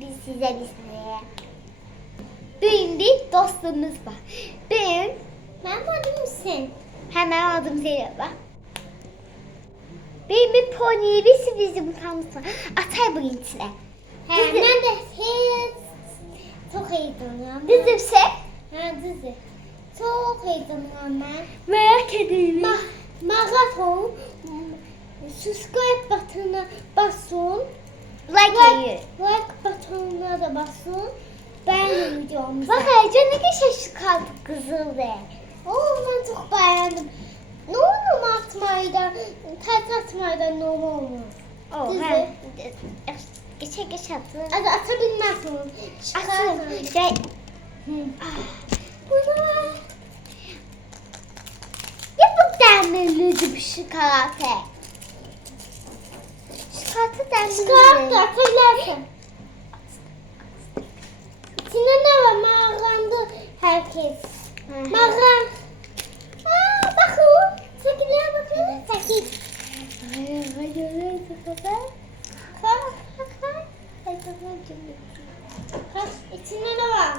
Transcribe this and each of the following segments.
biz size Benim bir dostumuz var. Benim adım misin? Hemen adım Zeynep var. Benim bir pony bir sürprizim kalmış var. Atay bugün içine. Ben de çok heyecanlıyım. Dizimse. Dizi. Çok heyecanlıyım ben. Merak ediyorum. Maraton. Subscribe butonuna basın. Like butonuna da basın. Beğenin videomuzu. Bak Ayca ne kadar şu kaldı kızıldı. Ben çok beğendim. Ne olur atmaydan, ters atmaydan ne olmaz. Dizi. Geç atın. Hadi atabilmezsin. Atın. Gel. Yapıp denmeliydi bu şokolate. Şokolate denmeliydi. Çıkarttı atabilirsin. İçinde ne var? Mağaranda herkes. Mağaran. Bakın. Çekilere bakın. Çekil. İçinde ne var?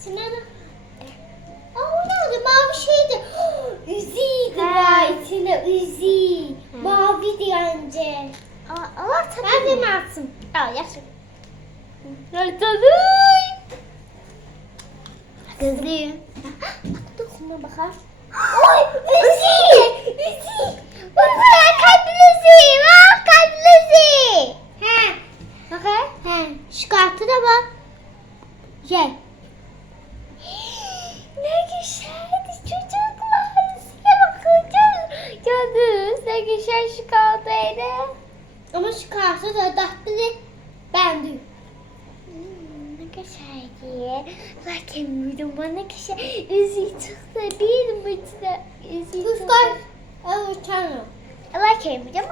İçinde ne? O neydi? Mavi şeydi. Üzüydü var içinde üzü. Maviydi önce. Allah tabii. Ben de mi attım? Al yaşa. Kızlıyım. Şuna bakar. Oy! Üzi! Üzi! Bak kalpli Üzi! Bak kalpli Üzi! He. Bakar. He. Şu kartı da bak. Gel. Ne güzeldi çocuklar. Size bakın. Gördünüz ne güzel şu kaldıydı. Ama şu kartı da tatlı beğendim. Ne güzeldi. Lakin bir bana güzel Üzi çıktı. Bir mıçta Üzi çıktı. Kızlar. Evet canım. Lakin bir de